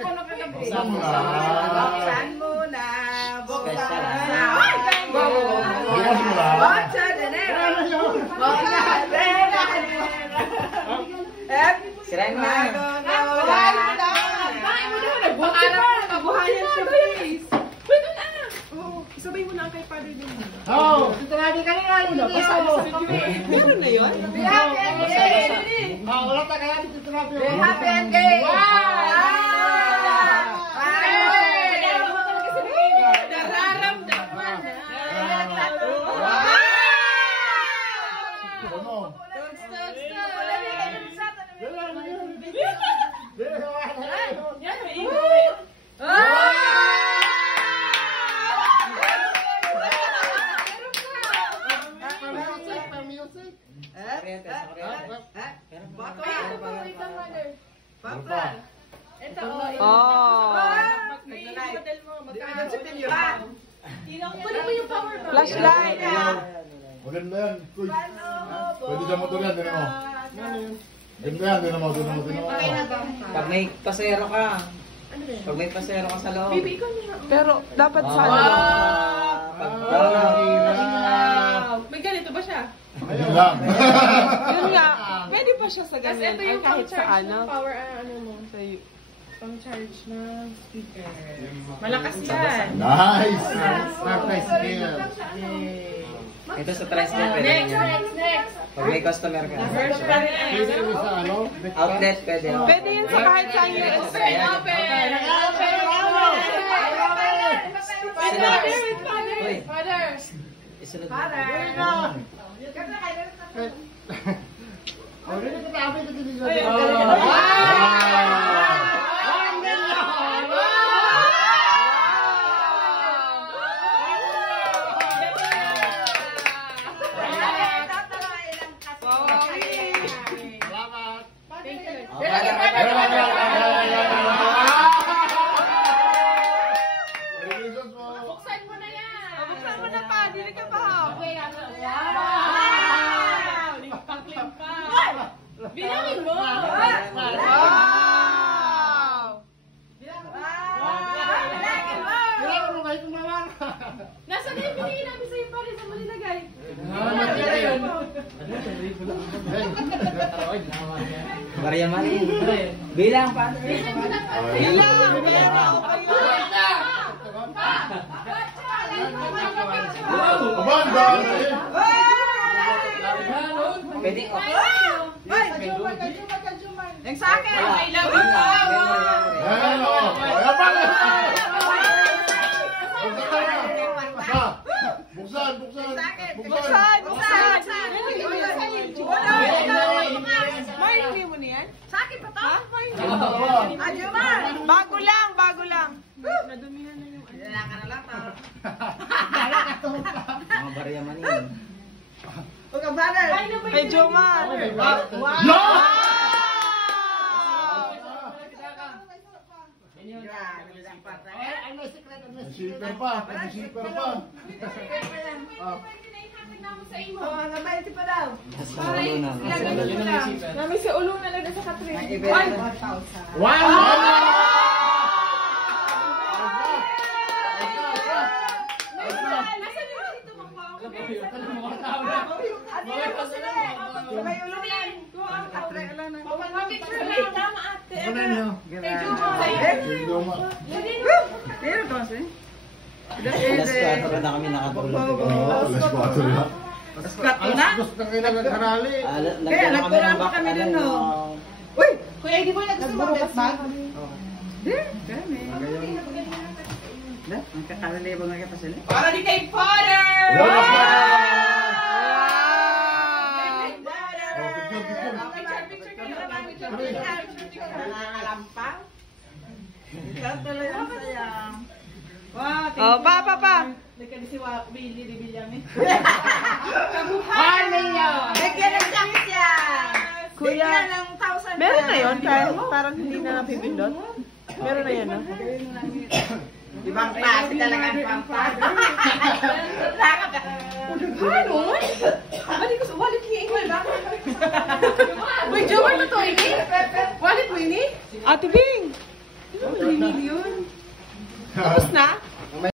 Buksan mo na. Buksan mo na. Buksan mo na. Bukas mo na. Buksan mo na. Sirain mo na. Kabuhayan siya, please. Pwede na. Isabay mo na kay Father din. Oo. Sinabi ka nila. Meron na yun? Wala pa kaya dito sinabi. Happy ending! Nararamdaman na. Flashlight. Maganda yan. Uy. Pwede sa motor yan. Tinan mo. Ganda yan. Tinan mo. Pag may pasero ka. Pag may pasero ka sa loob. Pero dapat sa ano. May ganito ba siya? Ayun lang. Yun nga, pwede pa siya sa ganyan. Ito yung kahit sa ano. power ano mo. Sa Pang-charge na speaker. Malakas yan. Nice. Nice skill. Ito sa tricycle pwede. Next. Pag may customer ka. First pa rin. Pwede mo sa ano? Outlet pwede. Pwede yun sa kahit sa USB. Father. Isunod mo. Buksan mo na yan. Buksan mo na pa, dili ka pa. Bilangin mo. Nasaan na yung binigay namin sa'yo pa rin? Saan mo nilagay? Maria Marin. Bilang pa. Abanda. Pwede ko. Yung sa akin. I love you. Ayan o. Ayan pa. Buksan. Buksan! Marley mo niyan? Sa akin pa to? Bago lang. Nadumihan na yung ano. Lalaka na lang to. Mga Maria Marin. Huwag ka brother. Kay Jomar. Shipper pa. Nasa ulo na. Nami sa ulo na lang sa katrin. Alas 4 na kami nakatulog. Alas 4 na. Gusto na kailangan harali. Lagyan na kami ng back. Uy! Kuya, hindi mo nagsusunod ng best bag? Ang kakalala yung mga kapasali. Para di kay Father! Picture kayo. Nakakalampang. Ikaw tuloy ang sayang. Wow, Oh, pa. Nagkani si Willie de Villame. Kabuhay ninyo! Bigyan ng chance yan! Kuya, Bigyan ng 1,000 meron na yun? Parang hindi na napipindot? Meron na yan, no? Ibang klase talaga ang pampada. Ano? Balik ko sa wallet ni Ingrid. Uy, Jomar na to, ini? Wallet mo, ini? Ate Bing! 3 million. Tapos na?